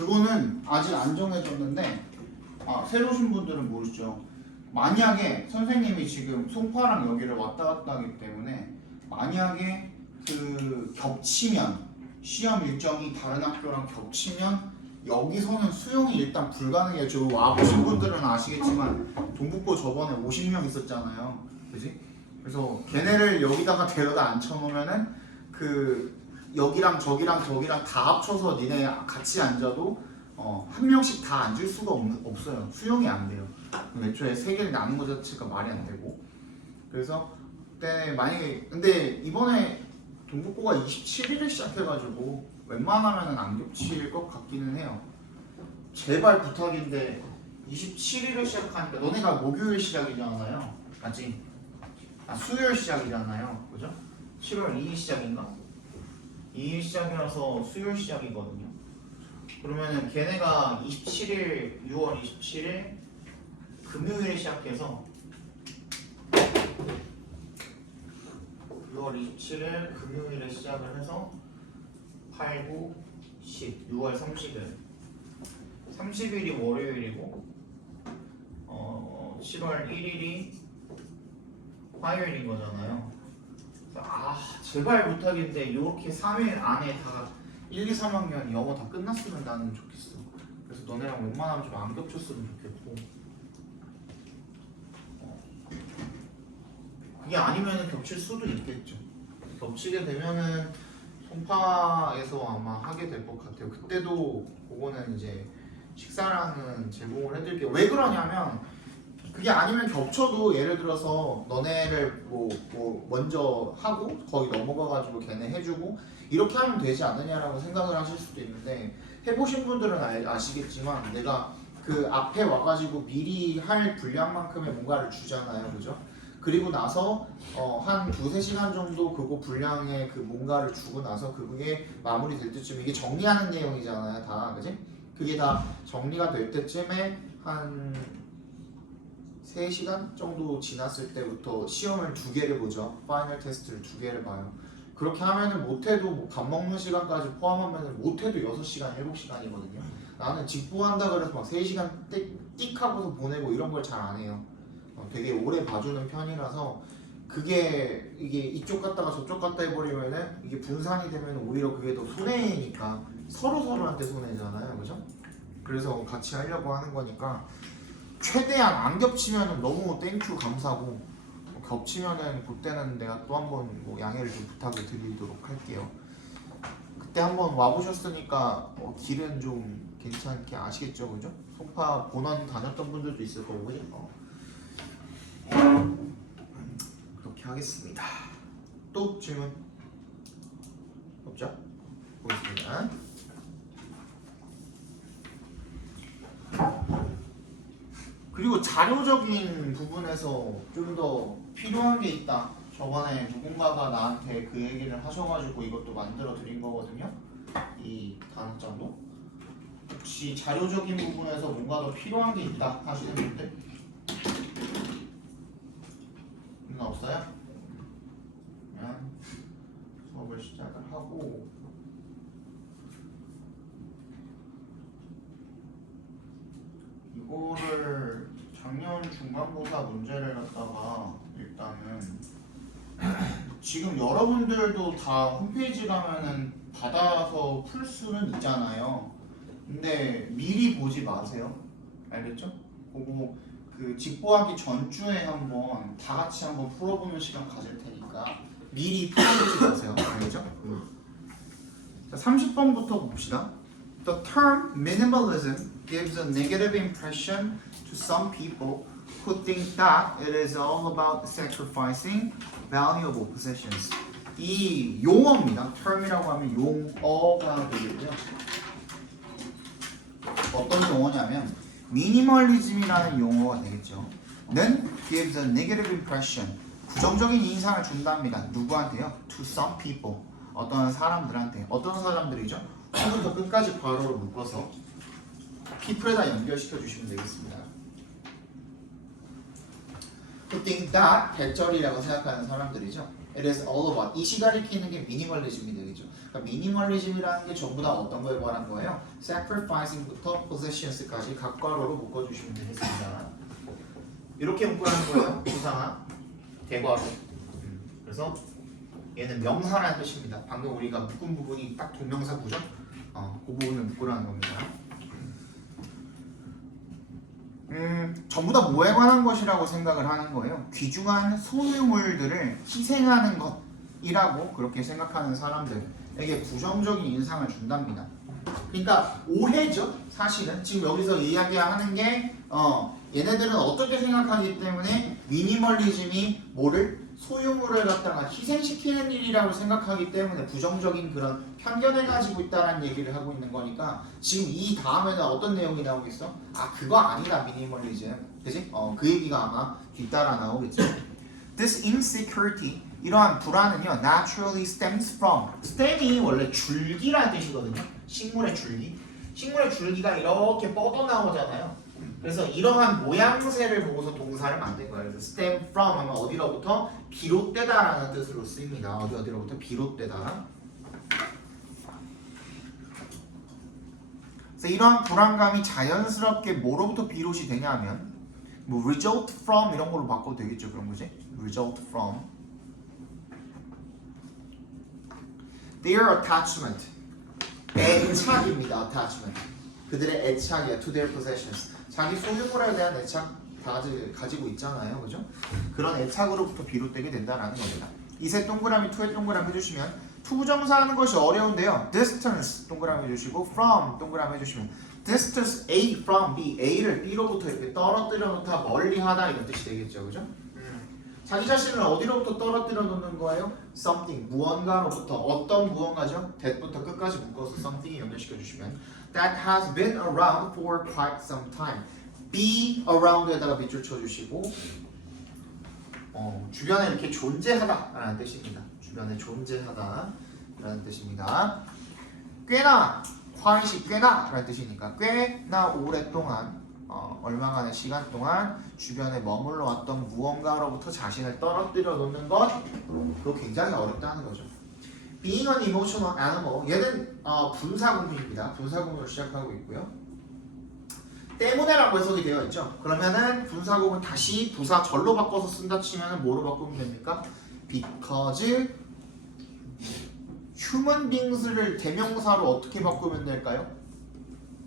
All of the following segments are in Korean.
그거는 아직 안 정해졌는데 새로 오신 분들은 모르죠. 만약에 선생님이 지금 송파랑 여기를 왔다 갔다 하기 때문에 만약에 그 겹치면 시험 일정이 다른 학교랑 겹치면 여기서는 수용이 일단 불가능해요. 저 와보신 분들은 아시겠지만 동북고 저번에 50명 있었잖아요. 그지? 그래서 걔네를 여기다가 데려다 앉혀놓으면은 그 여기랑 저기랑 저기랑 다 합쳐서 니네 같이 앉아도 한 명씩 다 앉을 수가 없어요. 수용이 안 돼요. 애초에 세 개를 나눈 것 자체가 말이 안 되고. 그래서 그때 만약에 근데 이번에 동북고가 27일에 시작해가지고 웬만하면 안 겹칠 것 같기는 해요. 제발 부탁인데 27일에 시작하니까 너네가 목요일 시작이잖아요. 맞지? 수요일 시작이잖아요. 그죠? 7월 2일 시작인가? 2일 시작이라서 수요일 시작이거든요. 그러면은 걔네가 27일, 6월 27일 금요일에 시작해서 6월 27일 금요일에 시작을 해서 8, 9, 10, 6월 30일 30일이 월요일이고 7월 1일이 화요일인 거잖아요. 제발 부탁인데 이렇게 3일 안에 다 1, 2, 3학년 영어 다 끝났으면 나는 좋겠어. 그래서 너네랑 웬만하면 좀 안 겹쳤으면 좋겠고 그게 아니면은 겹칠 수도 있겠죠. 겹치게 되면은 송파에서 아마 하게 될 것 같아요. 그때도 그거는 이제 식사랑은 제공을 해드릴게요. 왜 그러냐면 그게 아니면 겹쳐도 예를 들어서 너네를 뭐 먼저 하고 거기 넘어가가지고 걔네 해주고 이렇게 하면 되지 않느냐라고 생각을 하실 수도 있는데 해보신 분들은 아시겠지만 내가 그 앞에 와가지고 미리 할 분량만큼의 뭔가를 주잖아요. 그죠? 그리고 나서 한 2-3시간 정도 그거 분량의 그 뭔가를 주고 나서 그게 마무리될 때쯤 이게 정리하는 내용이잖아요. 다 그지? 그게 다 정리가 될 때쯤에 한 3시간 정도 지났을 때부터 시험을 2개를 보죠. 파이널 테스트를 2개를 봐요. 그렇게 하면은 못해도 뭐 밥 먹는 시간까지 포함하면은 못해도 6시간, 7시간이거든요. 나는 직보한다 그래서 막 3시간 띡 하고서 보내고 이런 걸 잘 안 해요. 되게 오래 봐주는 편이라서 그게 이게 이쪽 갔다가 저쪽 갔다 해버리면은 이게 분산이 되면 오히려 그게 더 손해니까 서로한테 손해잖아요. 그죠? 그래서 같이 하려고 하는 거니까 최대한 안 겹치면은 너무 땡큐 감사고 겹치면은 그때는 내가 또 한번 뭐 양해를 좀 부탁을 드리도록 할게요. 그때 한번 와보셨으니까 길은 좀 괜찮게 아시겠죠, 그죠? 송파 본원 다녔던 분들도 있을 거고, 그죠? 그렇게 하겠습니다. 또 질문 없죠? 보겠습니다. 그리고 자료적인 부분에서 좀 더 필요한 게 있다. 저번에 누군가가 나한테 그 얘기를 하셔가지고 이것도 만들어 드린 거거든요. 이 단어장도. 혹시 자료적인 부분에서 뭔가 더 필요한 게 있다 하시는 분들? 없어요? 그러면 수업을 시작을 하고 이거를 작년 중간고사 문제를 갖다가 일단은 지금 여러분들도 다 홈페이지 가면은 받아서 풀 수는 있잖아요. 근데 미리 보지 마세요. 알겠죠? 그거 그 직보하기 전주에 한번 다 같이 한번 풀어보는 시간 가질 테니까 미리 풀어보지 마세요. 알겠죠? 자, 30번부터 봅시다. The term minimalism gives a negative impression to some people who think that it is all about sacrificing valuable possessions. 이 용어입니다. term이라고 하면 용어가 되겠고요. 어떤 용어냐면 미니멀리즘이라는 용어가 되겠죠. 는 gives a negative impression. 부정적인 인상을 준답니다. 누구한테요? To some people. 어떤 사람들한테. 어떤 사람들이죠? 처음부터 끝까지 괄호를 묶어서 people에다 연결시켜 주시면 되겠습니다. Who think that 대절이라고 생각하는 사람들이죠. It is all about. 이시 가리키는 게 미니멀리즘이 되겠죠. 그러니까 미니멀리즘이라는 게 전부 다 어떤 걸 말한 거예요? Sacrificing부터 possessions까지 각 괄호로 묶어주시면 되겠습니다. 이렇게 묶으라는 거예요. 부상아 대괄호. 그래서 얘는 명사라는 뜻입니다. 방금 우리가 묶은 부분이 딱 동명사구죠. 그 부분을 묶으라는 겁니다. 전부 다 뭐에 관한 것이라고 생각을 하는 거예요. 귀중한 소유물들을 희생하는 것이라고 그렇게 생각하는 사람들에게 부정적인 인상을 준답니다. 그러니까 오해죠. 사실은 지금 여기서 이야기하는 게 얘네들은 어떻게 생각하기 때문에 미니멀리즘이 뭐를 소유물을 갖다가 희생시키는 일이라고 생각하기 때문에 부정적인 그런 편견을 가지고 있다는 얘기를 하고 있는 거니까 지금 이 다음에는 어떤 내용이 나오겠어? 아 그거 아니다 미니멀리즘 그지? 그 얘기가 아마 뒤따라 나오겠죠. This insecurity 이러한 불안은요 naturally stems from stem이 원래 줄기라는 뜻이거든요. 식물의 줄기 식물의 줄기가 이렇게 뻗어나오잖아요. 그래서 이러한 모양새를 보고서 동사를 만든 거예요. 그래서 stem from 하면 어디로부터 비롯되다라는 뜻으로 쓰입니다. 어디로부터 비롯되다. 그래서 이러한 불안감이 자연스럽게 뭐로부터 비롯이 되냐면 뭐 result from 이런 걸로 바꿔도 되겠죠. 그런 거지. result from their attachment 애착입니다. attachment 그들의 애착이야. to their possessions 자기 소유물에 대한 애착 다 가지고 있잖아요. 그죠? 그런 애착으로부터 비롯되게 된다는 겁니다. 이세 동그라미, 투에 동그라미 해주시면 투 부정사 하는 것이 어려운데요. distance 동그라미 해주시고 from 동그라미 해주시면 distance A from B A를 B로부터 이렇게 떨어뜨려 놓다 멀리하다 이런 뜻이 되겠죠. 그죠? 자기 자신을 어디로부터 떨어뜨려 놓는 거예요? something 무언가로부터 어떤 무언가죠? that부터 끝까지 묶어서 something이 연결시켜 주시면 that has been around for quite some time. be around에다가 밑줄 쳐주시고 주변에 이렇게 존재하다라는 뜻입니다. 주변에 존재하다라는 뜻입니다. 꽤나 quite이 꽤나라는 뜻이니까 꽤나 오랫동안 얼마간의 시간 동안 주변에 머물러 왔던 무언가로부터 자신을 떨어뜨려 놓는 것 그거 굉장히 어렵다는 거죠. Being an emotional animal 얘는 분사구문입니다. 분사구문으로 시작하고 있고요. 때문에라고 해석이 되어 있죠. 그러면은 분사구문 다시 부사 절로 바꿔서 쓴다 치면은 뭐로 바꾸면 됩니까? Because human beings를 대명사로 어떻게 바꾸면 될까요?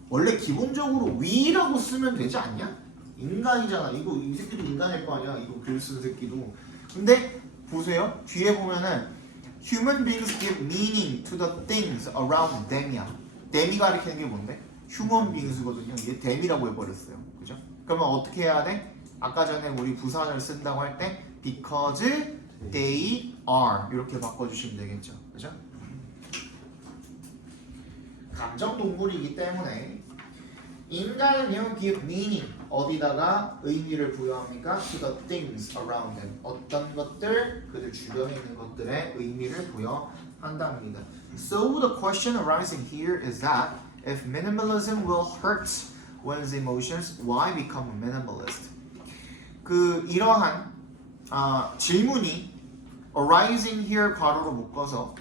원래 기본적으로 we라고 쓰면 되지 않냐? 인간이잖아. 이거 이 새끼도 인간일 거 아니야. 이거 글 쓴 새끼도. 근데 보세요. 뒤에 보면은 human beings give meaning to the things around them이야. them이 가리키는 게 뭔데? human beings거든요. 이게 them이라고 해버렸어요. 그죠? 그러면 어떻게 해야 돼? 아까 전에 우리 부사를 쓴다고 할 때 because they are 이렇게 바꿔주시면 되겠죠. 그죠? 감정 동물이기 때문에 인간은요 give meaning 어디다가 의미를 부여합니까? to the things around them 어떤 것들 그들 주변에 있는 것들에 의미를 부여한답니다. So the question arising here is that if minimalism will hurt one's emotions, why become a minimalist? 이러한 질문이 arising here 괄호로 묶어서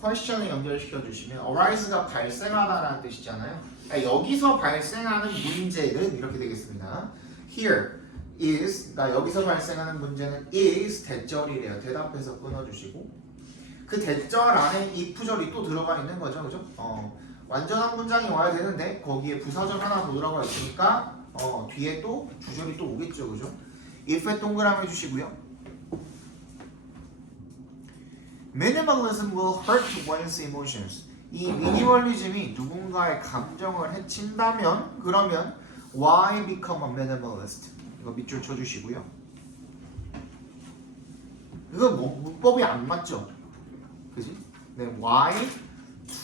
question을 연결시켜 주시면 arise가 발생하다라는 뜻이잖아요. 그러니까 여기서 발생하는 문제는 이렇게 되겠습니다. Here is 그러니까 여기서 발생하는 문제는 is 대절이래요. 대답해서 끊어주시고 그 대절 안에 if절이 또 들어가 있는 거죠, 그죠? 완전한 문장이 와야 되는데 거기에 부사절 하나 더 들어가 있으니까 뒤에 또 주절이 또 오겠죠, 그죠? if에 동그라미 해주시고요. Minimalism will hurt one's emotions. 이 미니멀리즘이 누군가의 감정을 해친다면 그러면 why become a minimalist? 이거 밑줄 쳐주시고요. 이거 문법이 안 맞죠? 그지? 네, why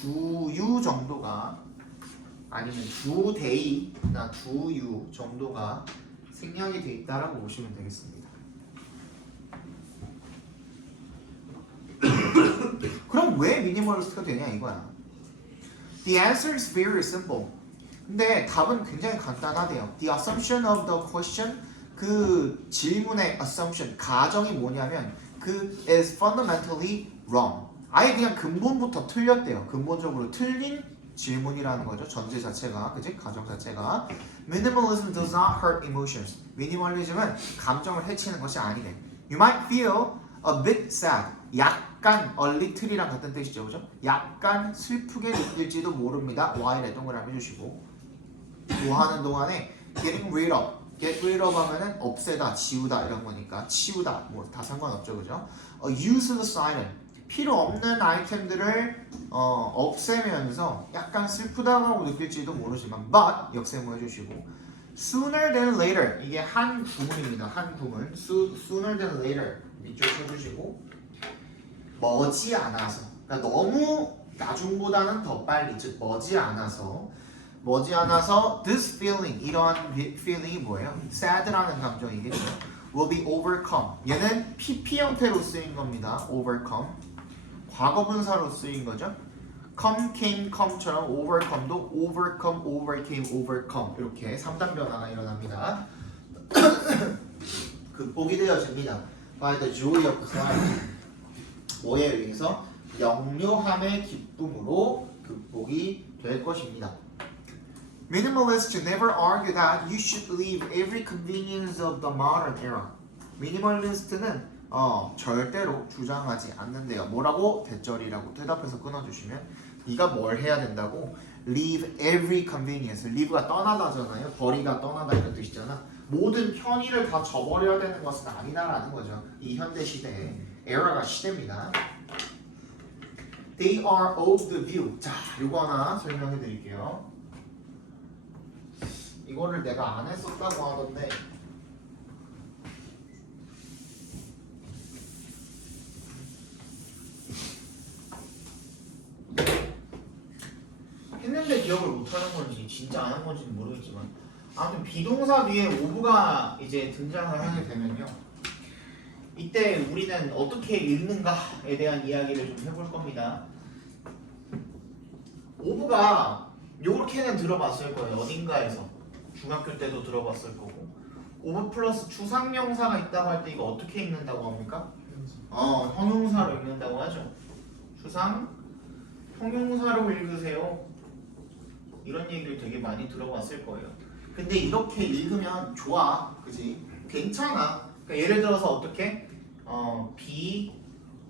do you 정도가 아니면 do they나 do you 정도가 생략이 돼 있다라고 보시면 되겠습니다. 그럼 왜 미니멀리스트가 되냐 이거야. The answer is very simple. 근데 답은 굉장히 간단하대요. The assumption of the question 그 질문의 assumption 가정이 뭐냐면 그 is fundamentally wrong. 아예 그냥 근본부터 틀렸대요. 근본적으로 틀린 질문이라는 거죠. 전제 자체가, 그지? 가정 자체가. Minimalism does not hurt emotions. 미니멀리즘은 감정을 해치는 것이 아니래. You might feel a bit sad. 약간 a little이랑 같은 뜻이죠, 그죠? 약간 슬프게 느낄지도 모릅니다. Why에 동그라미 주시고. 뭐 하는 동안에 getting rid of. get rid of 하면은 없애다, 지우다 이런 거니까 치우다 뭐 다 상관없죠, 그죠? useless item. 필요 없는 아이템들을 없애면서 약간 슬프다고 느낄지도 모르지만 but 역세모 해주시고 sooner than later 이게 한 구문입니다. 한 구문 sooner than later 밑줄 쳐주시고 머지않아서 그러니까 너무 나중보다는 더 빨리 즉 머지않아서 this feeling 이러한 feeling이 뭐예요? sad라는 감정이겠죠. will be overcome 얘는 PP 형태로 쓰인 겁니다. overcome 과거분사로 쓰인 거죠. come, came, come처럼 overcome도 overcome, overcame, overcome 이렇게 3단 변화가 일어납니다. 극복이 되어집니다. by the joy of climbing 뭐에 의해서 영료함의 기쁨으로 극복이 될 것입니다. Minimalists never argue that you should leave every convenience of the modern era. 미니멀리스트는 절대로 주장하지 않는데요. 뭐라고? 대절이라고 대답해서 끊어주시면 네가 뭘 해야 된다고? Leave every convenience. leave가 떠나다잖아요. 버리다, 떠나다 이런 뜻이잖아. 모든 편의를 다 저버려야 되는 것은 아니다라는 거죠. 이 현대 시대에 era가 시대입니다. They are of the view. 자, 이거 하나 설명해 드릴게요. 이거를 내가 안 했었다고 하던데 했는데 기억을 못하는 건지 진짜 안 한 건지는 모르겠지만 아무튼 비동사 뒤에 오브가 이제 등장을 하게 되면요 이때 우리는 어떻게 읽는가에 대한 이야기를 좀 해볼 겁니다. 오브가 요렇게는 들어봤을 거예요. 어딘가에서 중학교 때도 들어봤을 거고 오브 플러스 추상명사가 있다고 할 때 이거 어떻게 읽는다고 합니까? 형용사로 읽는다고 하죠. 추상 형용사로 읽으세요. 이런 얘기를 되게 많이 들어봤을 거예요. 근데 이렇게 읽으면 좋아, 그지? 괜찮아. 그러니까 예를 들어서 어떻게? be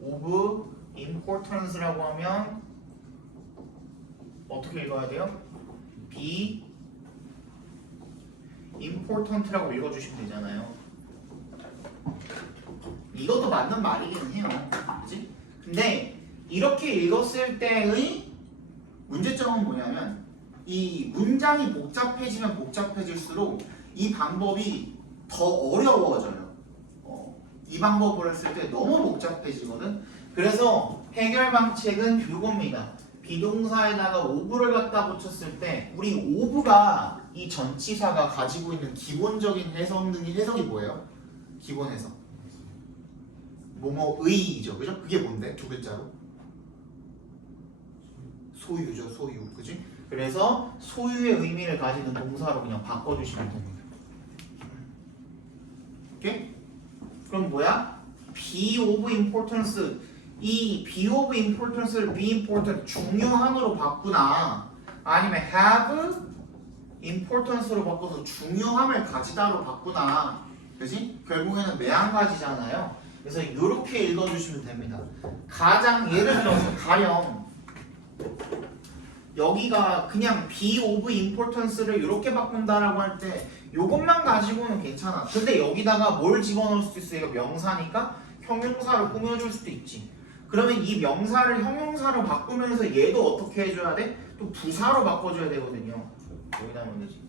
of importance라고 하면 어떻게 읽어야 돼요? be important라고 읽어주시면 되잖아요. 이것도 맞는 말이긴 해요, 그지? 근데 이렇게 읽었을 때의 문제점은 뭐냐면 이 문장이 복잡해지면 복잡해질수록 이 방법이 더 어려워져요. 이 방법을 했을 때 너무 복잡해지거든. 그래서 해결 방책은 이겁니다. 비동사에다가 오브를 갖다 붙였을 때 우리 오브가 이 전치사가 가지고 있는 기본적인 해석이 뭐예요? 기본 해석. 뭐뭐의이죠, 그죠? 그게 뭔데? 두 글자로 소유죠, 소유, 그지? 그래서 소유의 의미를 가지는 동사로 그냥 바꿔주시면 됩니다. 오케이? 그럼 뭐야? be of importance. 이 be of importance를 be important 중요함으로 바꾸나 아니면 have importance로 바꿔서 중요함을 가지다로 바꾸나, 그지? 결국에는 매한 가지잖아요. 그래서 이렇게 읽어주시면 됩니다. 가장 예를 들어서 가령 여기가 그냥 be of importance를 이렇게 바꾼다라고 할 때 이것만 가지고는 괜찮아. 근데 여기다가 뭘 집어넣을 수도 있어. 이거 명사니까 형용사로 꾸며줄 수도 있지. 그러면 이 명사를 형용사로 바꾸면서 얘도 어떻게 해줘야 돼? 또 부사로 바꿔줘야 되거든요. 여기다 하면 되지.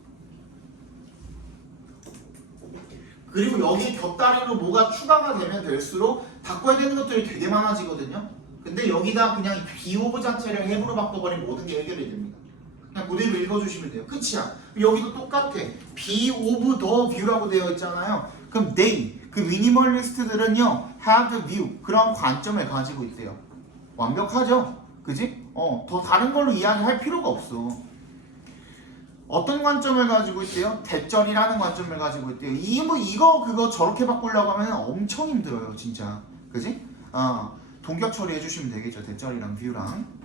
그리고 여기 곁다리로 뭐가 추가가 되면 될수록 바꿔야 되는 것들이 되게 많아지거든요. 근데 여기다 그냥 be of 자체를 have로 바꿔버리면 모든 게 해결이 됩니다. 그냥 그대로 읽어주시면 돼요. 끝이야. 여기도 똑같아. be of the view라고 되어 있잖아요. 그럼 they, 그 미니멀리스트들은요 have the view, 그런 관점을 가지고 있대요. 완벽하죠? 그지? 더 다른 걸로 이야기할 필요가 없어. 어떤 관점을 가지고 있대요? 대절이라는 관점을 가지고 있대요. 이거 그거 저렇게 바꾸려고 하면 엄청 힘들어요, 진짜. 그지? 동격 처리해 주시면 되겠죠. 대절이랑 view랑.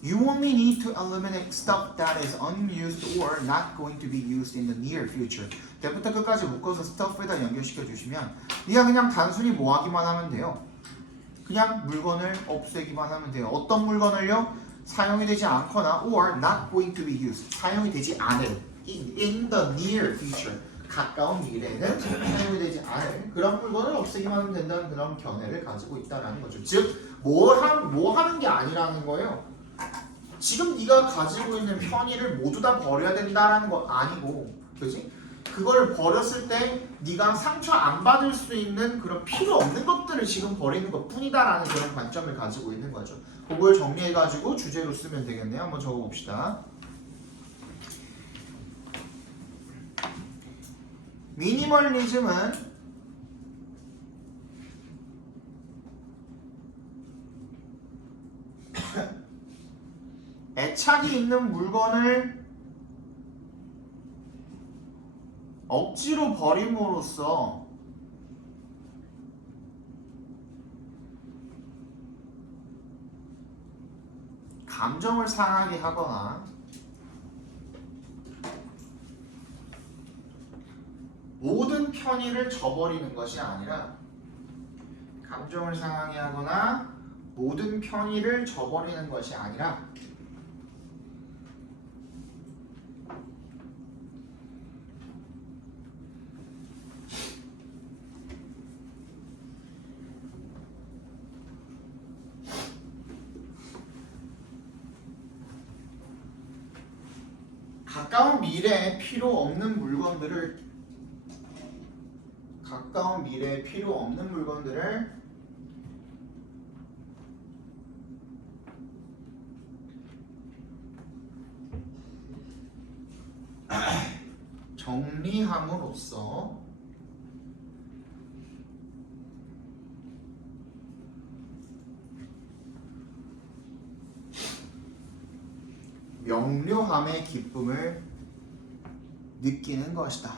You only need to eliminate stuff that is unused or not going to be used in the near future. 대부터 끝까지 묶어서 stuff에다 연결시켜 주시면 네가 그냥 단순히 뭐 하기만 하면 돼요. 그냥 물건을 없애기만 하면 돼요. 어떤 물건을요? 사용이 되지 않거나 or not going to be used. 사용이 되지 않을 in the near future. 가까운 미래에는 사용이 되지 않을 그런 물건을 없애기만 하면 된다는 그런 견해를 가지고 있다는 거죠. 즉, 뭐 하는 게 아니라는 거예요. 지금 네가 가지고 있는 편의를 모두 다 버려야 된다라는 거 아니고, 그지? 그걸 버렸을 때 네가 상처 안 받을 수 있는 그런 필요 없는 것들을 지금 버리는 것 뿐이다라는 그런 관점을 가지고 있는 거죠. 그걸 정리해가지고 주제로 쓰면 되겠네요. 한번 적어봅시다. 미니멀리즘은 애착이 있는 물건을 억지로 버림으로써 감정을 상하게 하거나 모든 편의를 저버리는 것이 아니라 감정을 상하게 하거나 모든 편의를 저버리는 것이 아니라 가까운 미래에 필요 없는 물건들을 정리함으로써 명료함의 기쁨을 느끼는 것이다.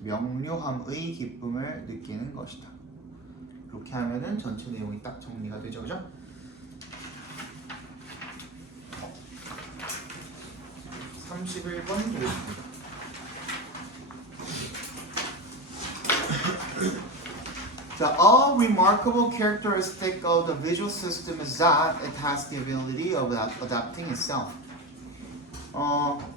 명료함의 기쁨을 느끼는 것이다. 이렇게 하면은 전체 내용이 딱 정리가 되죠, 그죠? 어. 31번 보겠습니다. The all remarkable characteristic of the visual system is that it has the ability of adapting itself.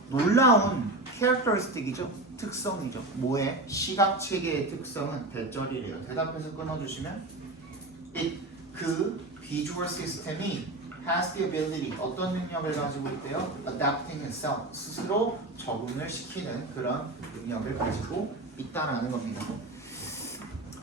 놀라운 characteristic이죠. 특성이죠. 뭐의? 시각 체계의 특성은 대절이래요. 대답해서 끊어주시면 그 visual system이 has the ability 어떤 능력을 가지고 있대요? adapting itself 스스로 적응을 시키는 그런 능력을 가지고 있다라는 겁니다.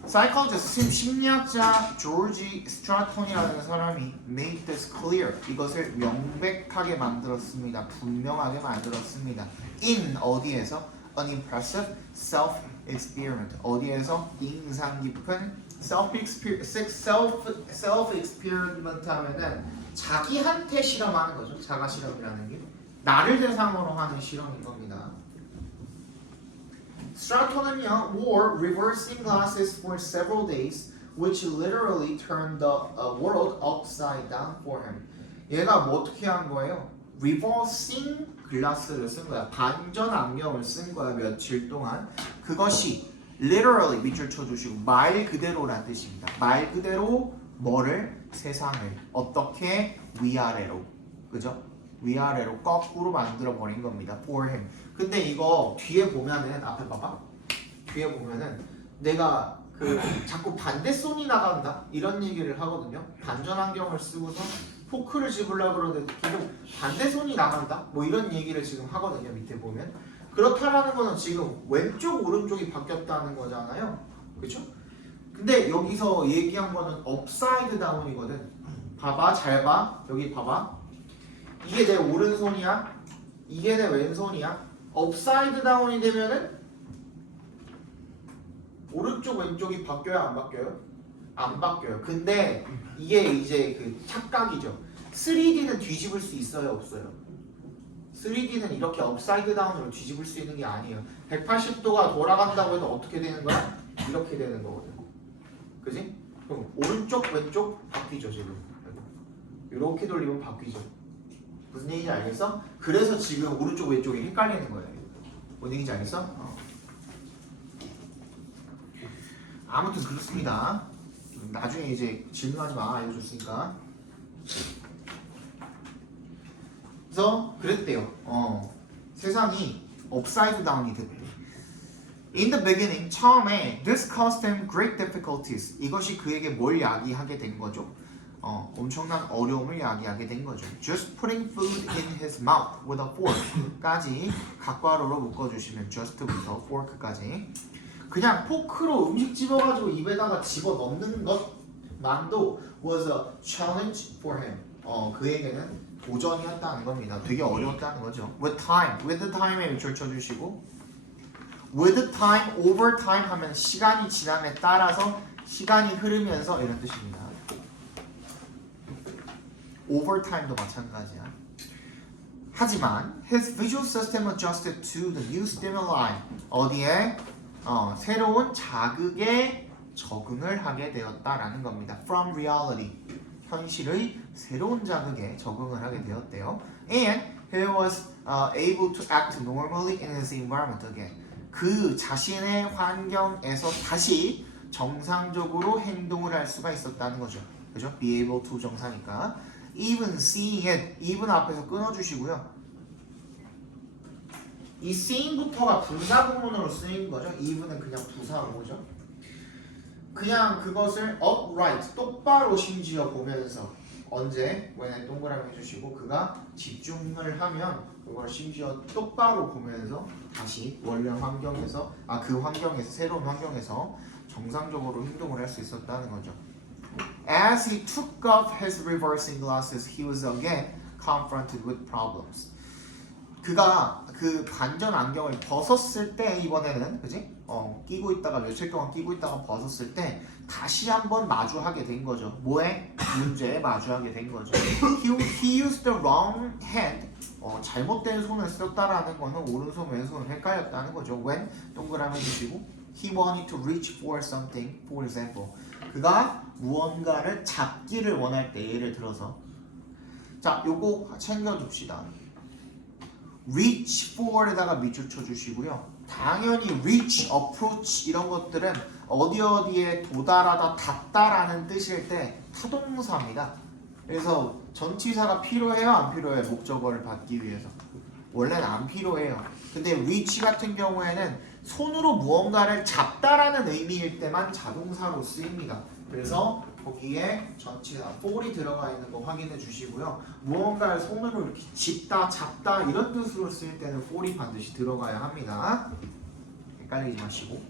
Psychologist, 심리학자 조지 스트라톤이라는 사람이 made this clear. 이것을 명백하게 만들었습니다. 분명하게 만들었습니다. In 어디에서? An impressive self-experiment. 어디에서? 인상 깊은 self-experiment 하면은 자기한테 실험하는 거죠. 자가 실험이라는 게 나를 대상으로 하는 실험인 겁니다. 스트라톤은요, wore reversing glasses for several days, which literally turned the world upside down for him. 얘가 뭐 어떻게 한 거예요? reversing 글라스를 쓴 거야. 반전 안경을 쓴 거야. 며칠 동안. 그것이 literally 밑줄 쳐주시고 말 그대로란 뜻입니다. 말 그대로 뭐를? 세상을 어떻게? 위아래로. 그죠? 위아래로 거꾸로 만들어 버린 겁니다. for him. 근데 이거 뒤에 보면은 앞에 봐봐. 뒤에 보면은 내가 그 자꾸 반대손이 나간다 이런 얘기를 하거든요. 반전 안경을 쓰고서 포크를 집으려고 그러는데 계속 반대손이 나간다 뭐 이런 얘기를 지금 하거든요. 밑에 보면 그렇다라는 거는 지금 왼쪽 오른쪽이 바뀌었다는 거잖아요. 그렇죠? 근데 여기서 얘기한 거는 업사이드 다운이거든. 봐봐, 잘 봐. 여기 봐봐. 이게 내 오른손이야. 이게 내 왼손이야. 업사이드 다운이 되면은 오른쪽 왼쪽이 바뀌어요, 안 바뀌어요? 안 바뀌어요. 근데 이게 이제 그 착각이죠. 3D는 뒤집을 수 있어요, 없어요? 3D는 이렇게 업사이드 다운으로 뒤집을 수 있는 게 아니에요. 180도가 돌아간다고 해도 어떻게 되는 거야? 이렇게 되는 거거든. 그지? 그럼 오른쪽 왼쪽 바뀌죠 지금. 이렇게 돌리면 바뀌죠. 무슨 얘기인지 알겠어? 그래서 지금 오른쪽 왼쪽이 헷갈리는 거예요. 뭔 얘기인지 알겠어? 아무튼 그렇습니다. 나중에 이제 질문하지 마. 알려줬으니까. 그래서 그랬대요. 세상이 업사이드 다운이 됐대. In the beginning, 처음에 this caused him great difficulties. 이것이 그에게 뭘 야기하게 된 거죠? 엄청난 어려움을 야기하게 된 거죠. Just putting food in his mouth with a fork까지 각괄호로 묶어주시면 just부터 fork까지 그냥 포크로 음식 집어가지고 입에다가 집어넣는 것만도 was a challenge for him. 그에게는 도전이었다는 겁니다. 되게 어려웠다는 거죠. With the time에 밑줄 쳐주시고 with time, over time 하면 시간이 지남에 따라서 시간이 흐르면서 이런 뜻입니다. over time도 마찬가지야. 하지만 his visual system adjusted to the new stimuli. 어디에? 새로운 자극에 적응을 하게 되었다라는 겁니다. From reality. 현실의 새로운 자극에 적응을 하게 되었대요. And he was able to act normally in his environment again. 그 자신의 환경에서 다시 정상적으로 행동을 할 수가 있었다는 거죠. 그죠? Be able to 정사니까. Even seeing it. even 앞에서 끊어주시고요. 이 seeing부터가 분사구문으로 쓰인 거죠. even은 그냥 부사어죠. 그냥 그것을 upright, 똑바로 심지어 보면서 언제, when에 동그라미 해주시고 그가 집중을 하면 그걸 심지어 똑바로 보면서 다시 원래 환경에서 그 환경에서 새로운 환경에서 정상적으로 행동을 할 수 있었다는 거죠. As he took off his reversing glasses, he was again confronted with problems. 그가 그 반전 안경을 벗었을 때 이번에는 그지? 끼고 있다가 며칠 동안 끼고 있다가 벗었을 때 다시 한번 마주하게 된 거죠. 뭐에? 문제에 마주하게 된 거죠. He used the wrong hand. 잘못된 손을 썼다라는 거는 오른손 왼손을 헷갈렸다는 거죠. When 동그라미 주시고 he wanted to reach for something, for example. 그가 무언가를 잡기를 원할 때 예를 들어서 자 요거 챙겨줍시다. reach for에다가 밑줄 쳐주시고요. 당연히 reach, approach 이런 것들은 어디에 도달하다, 닿다라는 뜻일 때 타동사입니다. 그래서 전치사가 필요해요? 안 필요해요? 목적어를 받기 위해서. 원래는 안 필요해요. 근데 reach 같은 경우에는 손으로 무언가를 잡다라는 의미일 때만 자동사로 쓰입니다. 그래서 거기에 전치사 for이 들어가 있는 거 확인해 주시고요. 무언가를 손으로 이렇게 짚다, 잡다 이런 뜻으로 쓸 때는 for이 반드시 들어가야 합니다. 헷갈리지 마시고.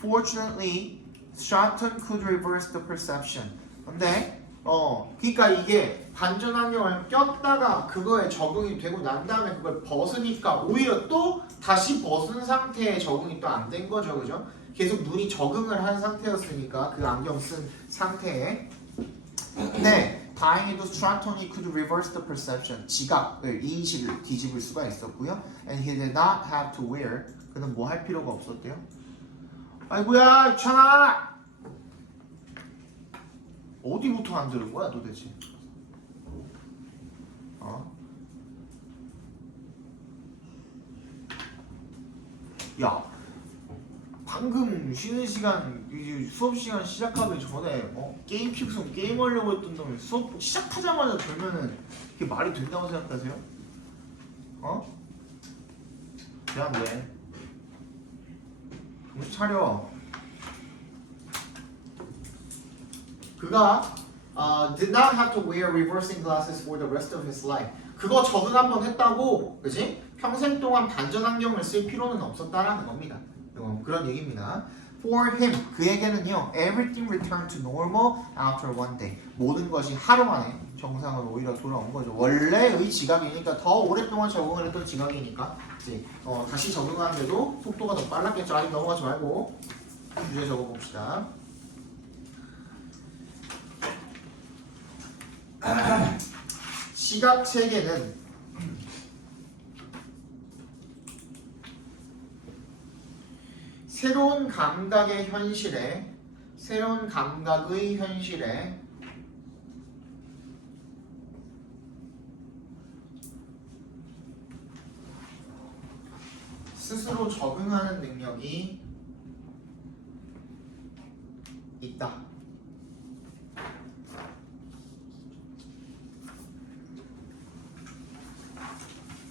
Fortunately, Stratton could reverse the perception. 근데 그러니까 이게 반전 환경을 꼈다가 그거에 적응이 되고 난 다음에 그걸 벗으니까 오히려 또 다시 벗은 상태에 적응이 또 안 된 거죠, 그죠? 계속 눈이 적응을 한 상태였으니까 그 안경 쓴 상태에. 근데 다행히도 스트라톤이 could reverse the perception. 지각을 인식을 뒤집을 수가 있었고요. And he did not have to wear. 그는 뭐 할 필요가 없었대요. 아이고야, 유찬아. 어디부터 안 들은 거야 도대체? 야, 방금 쉬는 시간, 수업 시간 시작하기 전에 게임 픽슨 게임 하려고 했던 놈이 수업 시작하자마자 들면은 이게 말이 된다고 생각하세요? 야, 왜? 정신 차려. 그가 did not have to wear reversing glasses for the rest of his life. 그거 적응 한번 했다고, 그지? 평생 동안 반전 안경을 쓸 필요는 없었다라는 겁니다. 그런 얘기입니다. For him, 그에게는요, everything returned to normal after one day. 모든 것이 하루 만에 정상으로 오히려 돌아온 거죠. 원래의 지각이니까 더 오랫동안 적응을 했던 지각이니까 이제 다시 적응하는데도 속도가 더 빨랐겠죠. 아직 넘어가지 말고 주제 적어봅시다. 시각 체계는 새로운 감각의 현실에 새로운 감각의 현실에 스스로 적응하는 능력이 있다.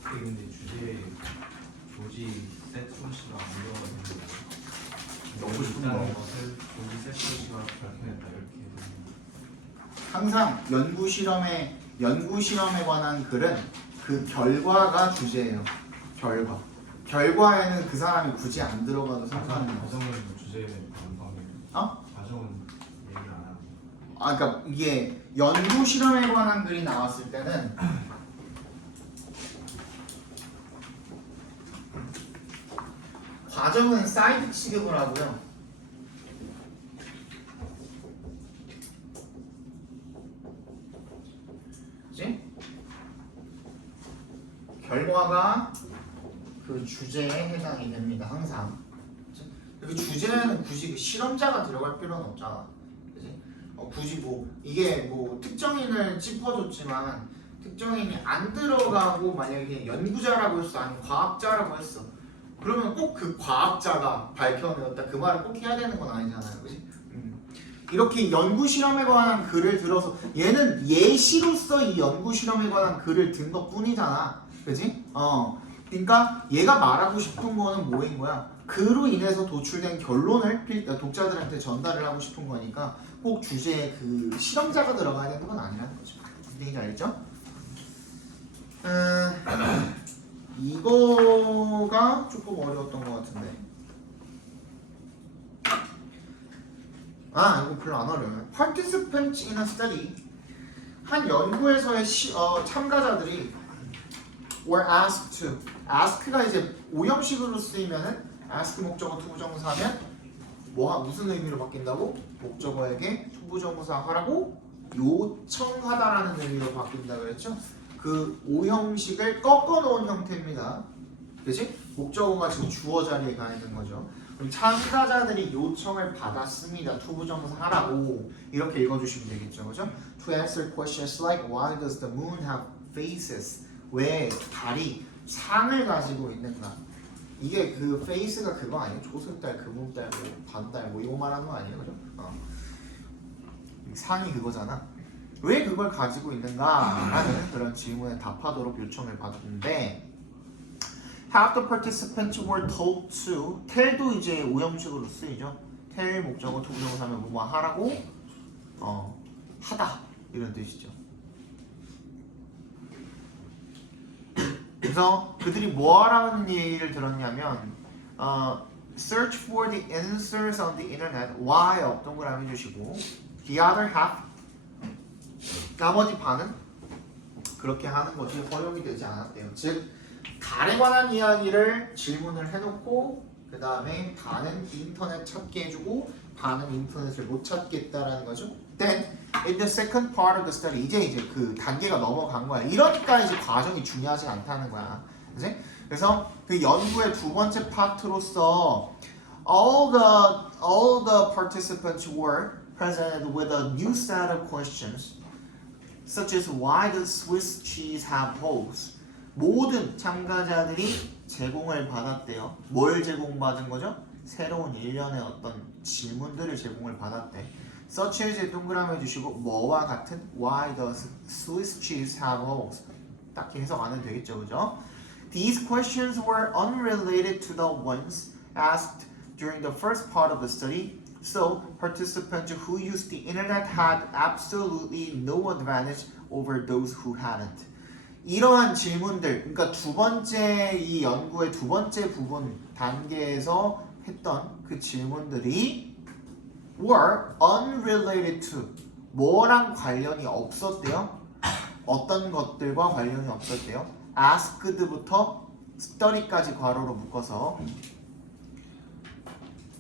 근데 주제 조지 세트로시가 안 들어가는 거 넣고 싶은 거. 조지 세트로시가 밝혀냈다 이렇게 항상 연구 실험에 관한 글은 그 결과가 주제예요. 결과에는 그 사람이 굳이 안 들어가도 상관없는 거. 과정은 주제에 관방이에요. 과정은 얘기 안 하고. 그러니까 이게 연구 실험에 관한 글이 나왔을 때는 과정은 사이드 취급을 하고요. 그치? 결과가 그 주제에 해당이 됩니다. 항상. 그 주제에는 굳이 그 실험자가 들어갈 필요는 없잖아. 그치? 굳이 뭐 이게 뭐 특정인을 짚어줬지만 특정인이 안 들어가고 만약에 연구자라고 했어 아니면 과학자라고 했어. 그러면 꼭 그 과학자가 밝혀내었다 그 말을 꼭 해야 되는 건 아니잖아요, 그렇지? 이렇게 연구 실험에 관한 글을 들어서 얘는 예시로서 이 연구 실험에 관한 글을 든 것뿐이잖아, 그렇지? 그러니까 얘가 말하고 싶은 거는 뭐인 거야? 그로 인해서 도출된 결론을 독자들한테 전달을 하고 싶은 거니까 꼭 주제에 그 실험자가 들어가야 되는 건 아니라는 거죠. 이해가 알죠? 이거가 조금 어려웠던 것 같은데. 이거 별로 안 어려워요. Participants in a study. 한 연구에서의 참가자들이 were asked to. ask가 이제 오형식으로 쓰이면은 ask 목적어 투부정사 하면 무슨 의미로 바뀐다고? 목적어에게 투부정사 하라고 요청하다라는 의미로 바뀐다 그랬죠? 그 오형식을 꺾어 놓은 형태입니다. 그치? 목적어가 지금 주어 자리에 가 있는 거죠. 그럼 참가자들이 요청을 받았습니다. 투부정사 하라고 이렇게 읽어주시면 되겠죠, 그죠? To answer questions like why does the moon have faces? 왜 달이 상을 가지고 있는가? 이게 그 face가 그거 아니에요? 조승달, 금음달, 뭐 반달 뭐 이거 말하는 거 아니에요, 그죠? 상이 그거잖아. 왜 그걸 가지고 있는가? 라는 그런 질문에 답하도록 요청을 받았는데 Have the participants were told to tell도 이제 오형식으로 쓰이죠. tell 목적어 투부정사 하면 뭐 하라고 하다 이런 뜻이죠. 그래서 그들이 뭐 하라는 얘기를 들었냐면 search for the answers on the internet while 동그라미 주시고 the other half 나머지 반은 그렇게 하는 것이 허용이 되지 않았대요. 즉 달에 관한 이야기를 질문을 해놓고 그 다음에 반은 인터넷 찾게 해주고 반은 인터넷을 못 찾겠다라는 거죠. Then in the second part of the study 이제 그 단계가 넘어간 거야. 이러니까 이제 과정이 중요하지 않다는 거야. 그치? 그래서 그 연구의 두 번째 파트로서 all the participants were presented with a new set of questions. Such as why does Swiss cheese have holes? 모든 참가자들이 제공을 받았대요. 뭘 제공받은 거죠? 새로운 일련의 어떤 질문들을 제공을 받았대. Such as에 동그라미 주시고 뭐와 같은 why does Swiss cheese have holes? 딱히 해석 안 해도 되겠죠, 그죠? These questions were unrelated to the ones asked during the first part of the study. So, participants who used the internet had absolutely no advantage over those who hadn't. 이러한 질문들, 그러니까 두 번째 이 연구의 두 번째 부분 단계에서 했던 그 질문들이 were unrelated to 뭐랑 관련이 없었대요? 어떤 것들과 관련이 없었대요? asked부터 study까지 괄호로 묶어서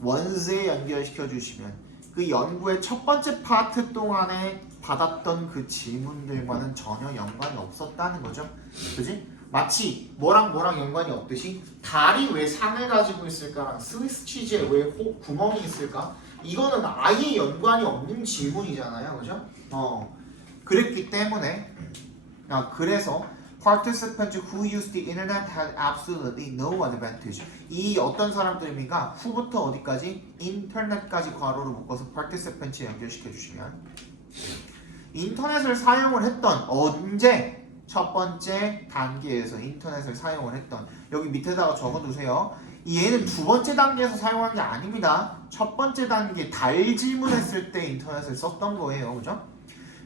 원스에 연결시켜 주시면 그 연구의 첫 번째 파트 동안에 받았던 그 질문들과는 전혀 연관이 없었다는 거죠. 그지? 마치 뭐랑 연관이 없듯이 달이 왜 상을 가지고 있을까랑 스위스 치즈에 왜 구멍이 있을까? 이거는 아예 연관이 없는 질문이잖아요, 그죠? 그랬기 때문에 그래서 participants who use the internet had absolutely no advantage. 이 어떤 사람들입니까? 후부터 어디까지? 인터넷까지 괄호로 묶어서 participant에 연결시켜 주시면 인터넷을 사용을 했던 언제? 첫 번째 단계에서 인터넷을 사용을 했던 여기 밑에다가 적어두세요. 얘는 두 번째 단계에서 사용한 게 아닙니다. 첫 번째 단계 달 질문했을 때 인터넷을 썼던 거예요, 그죠?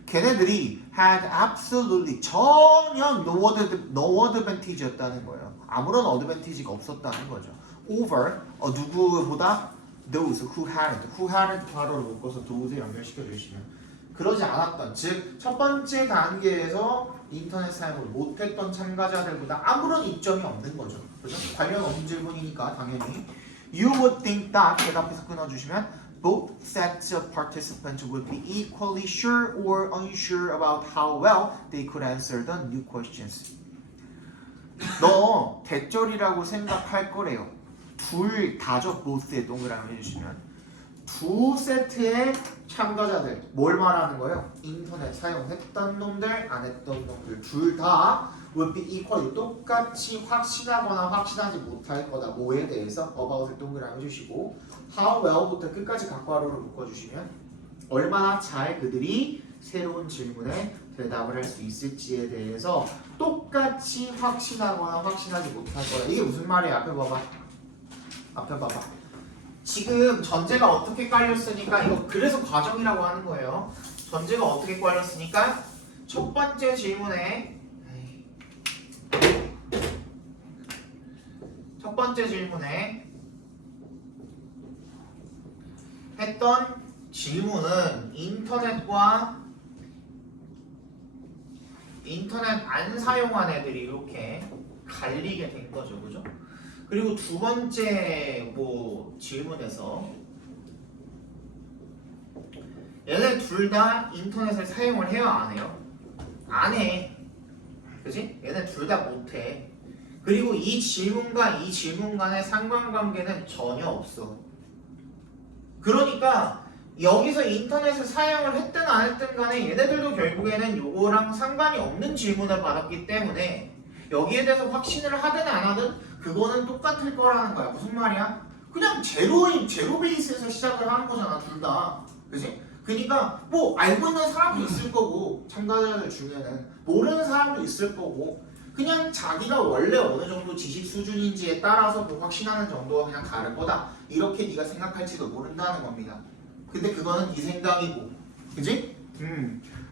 걔네들이 had absolutely 전혀 no advantage였다는 거예요. 아무런 어드밴티지가 없었다는 거죠. over 누구보다 those who hadn't 괄호를 묶어서 those에 연결시켜 주시면 그러지 않았던 즉 첫 번째 단계에서 인터넷 사용을 못했던 참가자들보다 아무런 이점이 없는 거죠. 그죠? 관련 없는 질문이니까 당연히 you would think that 대답해서 끊어주시면 both sets of participants would be equally sure or unsure about how well they could answer the new questions. 너 대절이라고 생각할 거래요. 둘 다죠. both에 동그라미 해주시면 두 세트의 참가자들 뭘 말하는 거예요? 인터넷 사용했던 놈들 안 했던 놈들 둘 다 would be equally 똑같이 확신하거나 확신하지 못할 거다. 뭐에 대해서? about을 동그라미 해주시고 how well부터 끝까지 각괄호를 묶어주시면 얼마나 잘 그들이 새로운 질문에 대답을 할 수 있을지에 대해서 똑같이 확신하거나 확신하지 못할 거다. 이게 무슨 말이야? 앞에 봐봐. 지금 전제가 어떻게 깔렸으니까 이거 그래서 과정이라고 하는 거예요. 전제가 어떻게 깔렸으니까 첫 번째 질문에 했던 질문은 인터넷 안 사용한 애들이 이렇게 갈리게 된 거죠, 그죠? 그리고 두 번째 질문에서 얘네 둘 다 인터넷을 사용을 해요, 안 해요? 안 해. 그지? 얘네 둘 다 못 해. 그리고 이 질문과 이 질문 간의 상관관계는 전혀 없어. 그러니까 여기서 인터넷을 사용을 했든 안 했든 간에 얘네들도 결국에는 요거랑 상관이 없는 질문을 받았기 때문에 여기에 대해서 확신을 하든 안 하든 그거는 똑같을 거라는 거야. 무슨 말이야? 그냥 제로 베이스에서 시작을 하는 거잖아, 둘 다. 그지? 그러니까 알고 있는 사람도 있을 거고 참가자들 중에는 모르는 사람도 있을 거고 그냥 자기가 원래 어느 정도 지식 수준인지에 따라서 확신하는 정도가 그냥 다를 거다. 이렇게 네가 생각할지도 모른다는 겁니다. 근데 그거는 네 생각이고, 그지?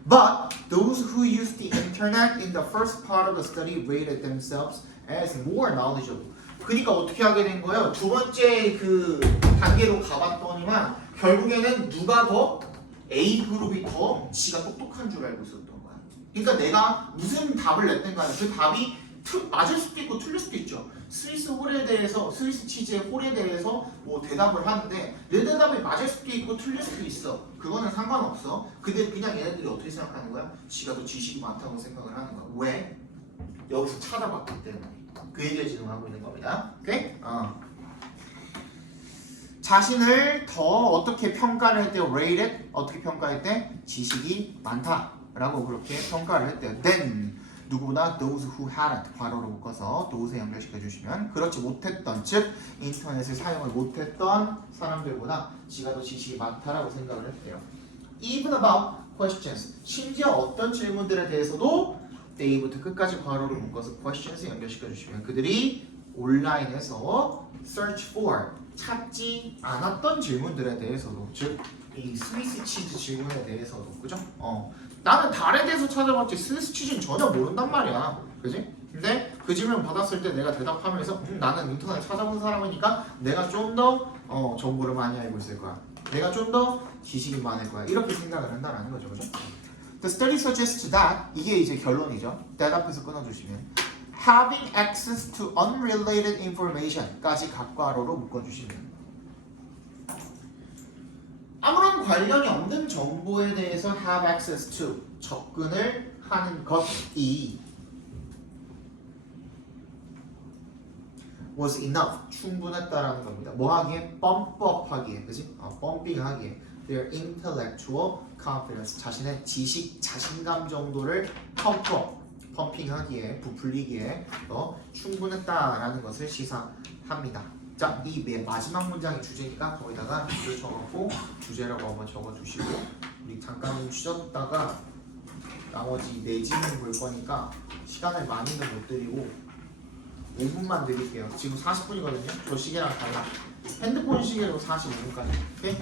But those who used the internet in the first part of the study rated themselves as more knowledgeable. 그러니까 어떻게 하게 된 거예요? 두 번째 그 단계로 가봤더니만 결국에는 누가 더 A 그룹이 더 지가 똑똑한 줄 알고 있었던 거야. 그러니까 내가 무슨 답을 냈든 간에 그 답이 맞을 수도 있고 틀릴 수도 있죠. 스위스 치즈의 홀에 대해서 대답을 하는데 내 대답이 맞을 수도 있고 틀릴 수도 있어. 그거는 상관없어. 근데 그냥 얘네들이 어떻게 생각하는 거야? 지가 더 지식이 많다고 생각을 하는 거야. 왜? 여기서 찾아봤기 때문에. 그 얘기를 지금 하고 있는 겁니다. 오케이? 자신을 더 어떻게 평가를 했대요? rated 어떻게 평가했대? 지식이 많다라고 그렇게 평가를 했대요. then 누구보다 those who hadn't 괄호로 묶어서 those에 연결시켜 주시면 그렇지 못했던 즉 인터넷을 사용을 못했던 사람들보다 지가 더 지식이 많다라고 생각을 했대요. even about questions 심지어 어떤 질문들에 대해서도 A부터 끝까지 괄호를 묶어서 questions에 연결시켜 주시면 그들이 온라인에서 search for 찾지 않았던 질문들에 대해서도 즉 이 스위스 치즈 질문에 대해서도 그죠? 나는 달에 대해서 찾아봤지 스위스 치즈는 전혀 모른단 말이야. 그지? 근데 그 질문 받았을 때 내가 대답하면서 나는 인터넷 찾아본 사람이니까 내가 좀 더 정보를 많이 알고 있을 거야. 내가 좀 더 지식이 많을 거야. 이렇게 생각을 한다는 거죠. 그죠? The study suggests that 이게 이제 결론이죠. 대답해서 끊어주시면 having access to unrelated information까지 각괄호로 묶어주시면 아무런 관련이 없는 정보에 대해서 have access to 접근을 하는 것이 was enough. 충분했다라는 겁니다. 뭐 하기에? 펌프업 하기에. 그지? 펌핑 하기에. their intellectual confidence. 자신의 지식, 자신감 정도를 펌핑하기에, 부풀리기에 충분했다라는 것을 시사합니다. 자, 이 마지막 문장이 주제니까 거기다가 주제 적었고 주제라고 한번 적어주시고 우리 잠깐 쉬었다가 나머지 4지문 볼 거니까 시간을 많이는 못 드리고 5분만 드릴게요. 지금 40분이거든요. 저 시계랑 달라. 핸드폰 시계로 45분까지. 오케이?